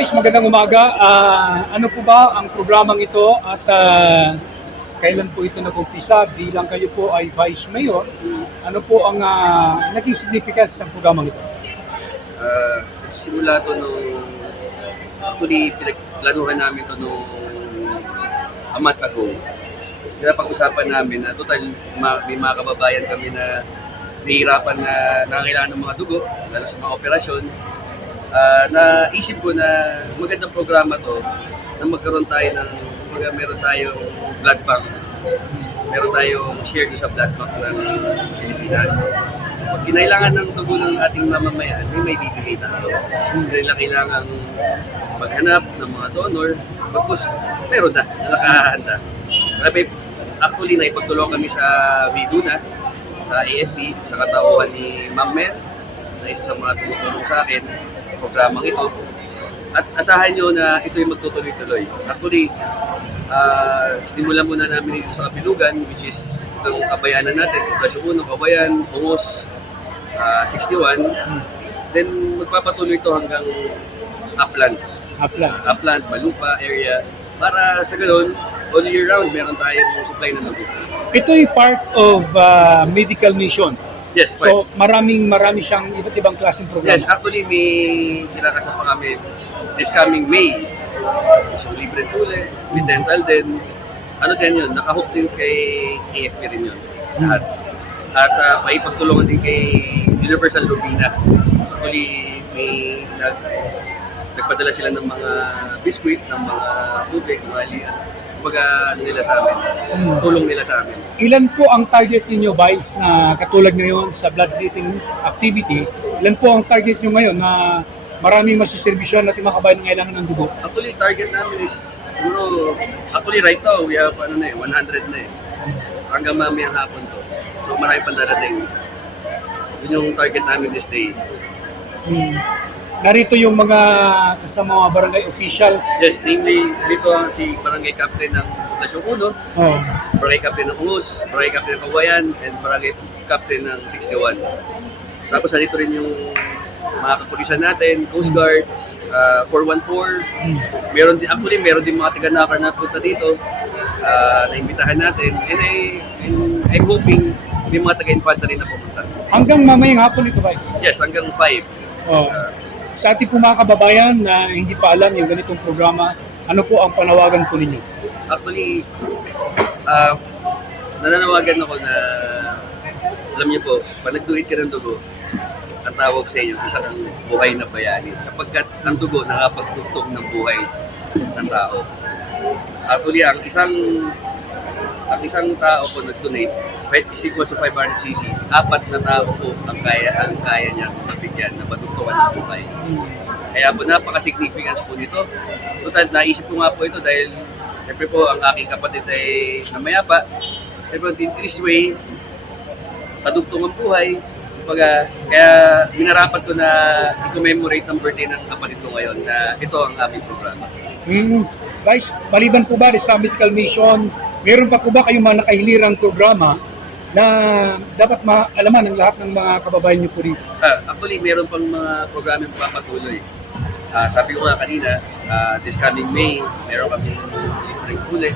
Vice, magandang umaga. Ah, ano po ba ang programang ito at ah, kailan po ito nag-umpisa bilang kayo po ay Vice Mayor? Ano po ang ah, naging significance ng programang ito? Uh, simula to nung actually pinagplanuhan namin to nung a month ago. Kaya pag-usapan namin na total ma- may mga kababayan kami na nahihirapan na nangangailangan ng mga dugo, lalo sa mga operasyon. Ah, naisip ko na magandang programa to na magkaroon tayo ng kumbaga meron tayong blood bank. Meron tayong share doon sa blood bank ng Pilipinas pag kinailangan ng dugo ng ating mamamayan, may may bibigay tayo. Hindi nila kailangan maghanap ng mga donor. Tapos, meron na, na nakahanda. Grabe, actually, naipagtulong kami sa Biduna, sa AFP, sa katauhan ni Ma'am Mel, na isa sa mga tumutulong sa akin, programang ito. At asahan nyo na ito yung magtutuloy-tuloy. Actually, ah sinimulan muna namin dito sa Kapilugan, which is itong kabayanan natin, Poblasyon 1, Kabayan, Ungos, ah, 61. Then magpapatuloy ito hanggang upland. Hapla. Upland, Malupa area. Para sa ganun, all year round, meron tayong supply ng dugo. Ito ay part of ah, medical mission. Yes, fine. So maraming marami siyang iba't ibang klaseng Yes, programa. actually may kinakasap pa kami this coming May. So libre tule, may dental din. Ano din yun, nakahook din kay AFP rin yun. Lahat. At uh, maipagtulungan din kay Universal Rubina. Actually, may nag, nagpadala sila ng mga biskuit, ng mga tubig, mga liyan. Kumbaga, ano nila sa amin, Hmm. tulong nila sa amin. Ilan po ang target ninyo, Vice, na katulad ngayon sa bloodletting activity? Ilan po ang target nyo ngayon na maraming masiservisyon at yung mga kabayan na kailangan ng dugo? Actually, target namin is siguro, actually right now, we have ano na eh, 100 na eh. Hanggang mamayang hapon to. So marami pang darating. Yun yung target namin this day. Hmm. Narito yung mga kasama mga barangay officials. Yes, namely, dito ang si Barangay Captain ng Poblasyon 1, Oh. Barangay Captain ng Ungus, Barangay Captain ng Kawayan, and Barangay Captain ng 61. Tapos nandito rin yung mga kapulisan natin, Coast Guard, uh, 414, Hmm. meron din actually meron din mga taga-nakar na punta dito ah, na imbitahan natin and, I, and I'm hoping may mga taga-infantry na pumunta. Hanggang mamayang hapon ito, Vice. Yes, hanggang 5. Oh. Sa ating po mga kababayan na hindi pa alam yung ganitong programa, ano po ang panawagan po ninyo? Actually, ah, nananawagan ako na alam niyo po, pag nagduhit ka ng dugo, ang tawag sa inyo, isa kang buhay na bayani. Sapagkat ang dugo nakapagtugtog ng buhay ng tao. Actually, ang isang ang isang tao po nag-donate, is equal to 500cc, apat na tao po ang kaya ang kaya niya mabigyan na matugtugan ng buhay. Kaya po napaka-significance po nito. Total, naisip ko nga po ito dahil siyempre po ang aking kapatid ay namayapa. Siyempre in this way, kadugtong ang buhay. Kumbaga, kaya minarapat ko na i-commemorate ang birthday ng kapatid ko ngayon na ito ang aming programa. Hmm. Vice, maliban po ba sa medical mission, meron pa po ba kayong mga nakahilirang programa na dapat maalaman ng lahat ng mga kababayan niyo po rito? Ah, actually, meron pang mga programang papatuloy. Ah, sabi ko nga kanina, ah, this coming May, meron kami libreng huli,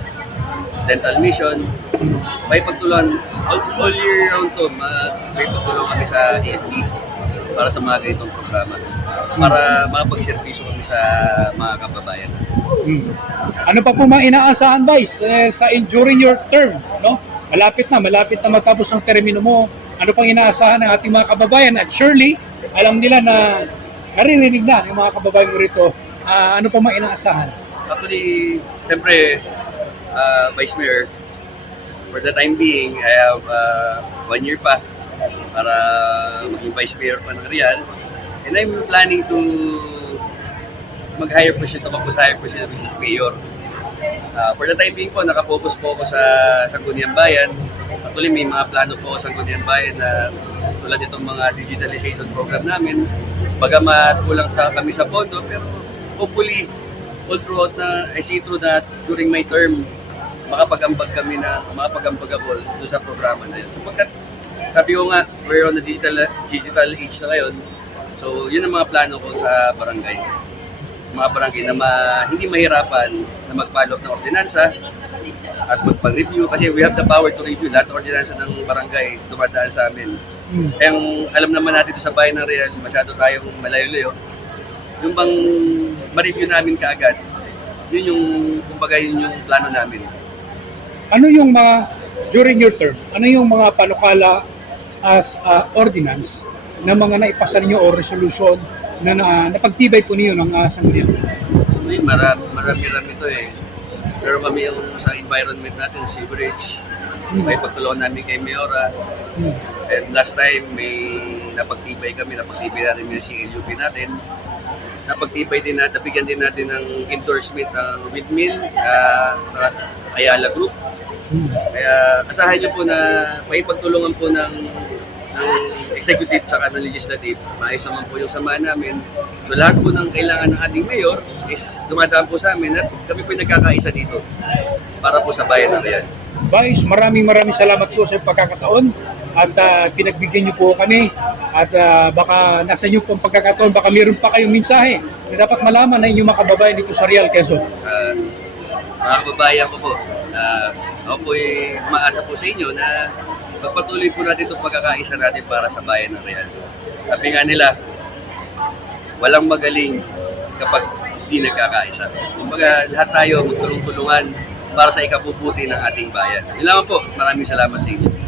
dental mission. May pagtulungan, all, all year round to, ma- may pagtulungan kami sa AFP para sa mga ganitong programa. Para makapag-servisyo kami sa mga kababayan. Hmm. Ano pa po mga inaasahan, Vice, eh, sa during your term, no? Malapit na, malapit na matapos ang termino mo. Ano pang inaasahan ng ating mga kababayan? At surely, alam nila na naririnig na yung mga kababayan mo rito. Ah, ano pa mga inaasahan? Actually, siyempre, uh, Vice Mayor, for the time being, I have uh, one year pa para maging Vice Mayor pa ng Real. And I'm planning to mag-hire po siya, tumakbo sa hire po siya ng Mrs. Mayor. Uh, for the time being po, nakapokus po ako sa Sangguniang Bayan. Actually, may mga plano po sa Sangguniang Bayan na tulad itong mga digitalization program namin. Bagamat kulang sa kami sa pondo, pero hopefully, all throughout na, I see through that during my term, makapag-ambag kami na, makapag-ambag ako doon sa programa na yun. Sapagkat, sabi ko nga, we're on the digital, digital age na ngayon. So, yun ang mga plano ko sa barangay. mga barangay na ma- hindi mahirapan na mag-follow up ng ordinansa at magpag-review kasi we have the power to review lahat ng ordinansa ng barangay dumadaan sa amin. Ang alam naman natin sa bayan ng Real, masyado tayong malayo-layo. Yung bang ma-review namin kaagad, yun yung, kumbaga yun yung plano namin. Ano yung mga, during your term, ano yung mga panukala as uh, ordinance na mga naipasa ninyo o resolution na, na napagtibay po niyo ng uh, sanggunian? Ay, marami, marami-rami to eh. Pero kami yung sa environment natin, sewerage, may pagtulungan namin kay Mayora. Hmm. And last time, may napagtibay kami, napagtibay natin yung CLUP natin. Napagtibay din natin, nabigyan din natin ng endorsement ng windmill, uh, Ayala Group. Hmm. Kaya asahan niyo po na may pagtulungan po ng, ng executive tsaka ng legislative. Maayos naman po yung samahan namin. So lahat po ng kailangan ng ating mayor is dumadaan po sa amin at kami po yung nagkakaisa dito para po sa bayan ng Real. Vice, maraming maraming salamat po sa pagkakataon at ah, pinagbigyan niyo po kami at ah, baka nasa inyo pong pagkakataon, baka meron pa kayong mensahe na dapat malaman na inyong mga kababayan dito sa Real Quezon. Uh, mga kababayan ko po, uh, ako po ay maasa po sa inyo na pagpatuloy po natin itong pagkakaisa natin para sa bayan ng Real. Sabi nga nila, walang magaling kapag di nagkakaisa. Kumbaga, lahat tayo magtulong-tulungan para sa ikabubuti ng ating bayan. Yun lamang po. Maraming salamat sa inyo.